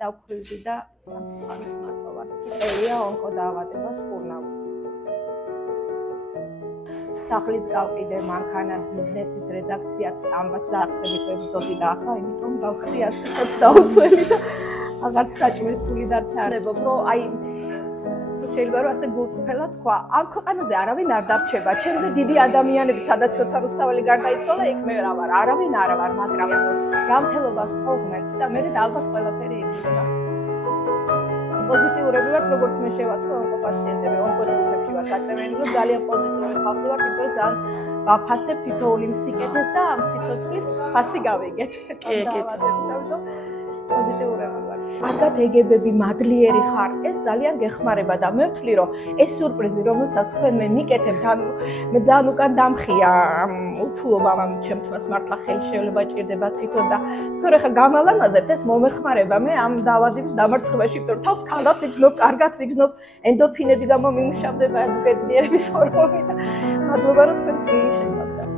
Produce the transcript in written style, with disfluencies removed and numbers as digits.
დავქვრივდი და სამწუხაროდ მარტო ვარ. წერია ონკოდაავადებას ვკურნავ. სახლიც გავყიდე მანქანას, ბიზნესიც, რედაქციაც, სტამბაც აღსებით ვებრძოდი და ახლა იმიტომ გავხდი 120 და აღარც საჭმლის ფული დარჩა. ნებობ რომ აი შეიძლება რომ ასე გულწრფელად თქვა, ამ ქვეყანაზე არავინ არ დარჩება. ჩემზე დიდი ადამიანები, სადაც შოთა რუსთაველი გარდაიცვალა, იქ მე რა ვარ, არავინ არ ვარ, მაგრამ ჯანმრთელობას ხողმებს და მე ალბათ ყველაფერი იქნება. პოზიტიურები ვართ, როგორც მე შევატყო ონკოპაციენტები, ონკოჯგუფებში ვარ გაწევრიანი, რომ ძალიან პოზიტიური ხალხი ვარ, იმიტომ რომ ძალიან ვაფასებ თითოეული მსიკეთეს და ამ სიცოცხლის ფასი გავიგეთ. პოზიტიურები ვარ. კარგად ეგებები, მადლიერი ხარ, ეს ძალიან გეხმარება და მე ვთვლი, რომ ეს სიურპრიზი, რომელსაც თქვენ მე მიკეთებთ, ანუ მე ძალიან უკან დამხია უფულობამ ამ ჩემთვას მართლა ხელი შეიძლება ჭირდება თვითონ და თქვენ ახლა გამალამაზებთ, ეს მომეხმარება მე ამ დაავადების დამარცხებაში, იმიტომ რომ თავს ქანდავთ, ვიგზნობ, კარგად ვიგზნობ, ენდორფინები გამომიმუშავდება, ბედნიერების ჰორმონი და მადლობა რომ თქვენ წვილი შეგვაგდა.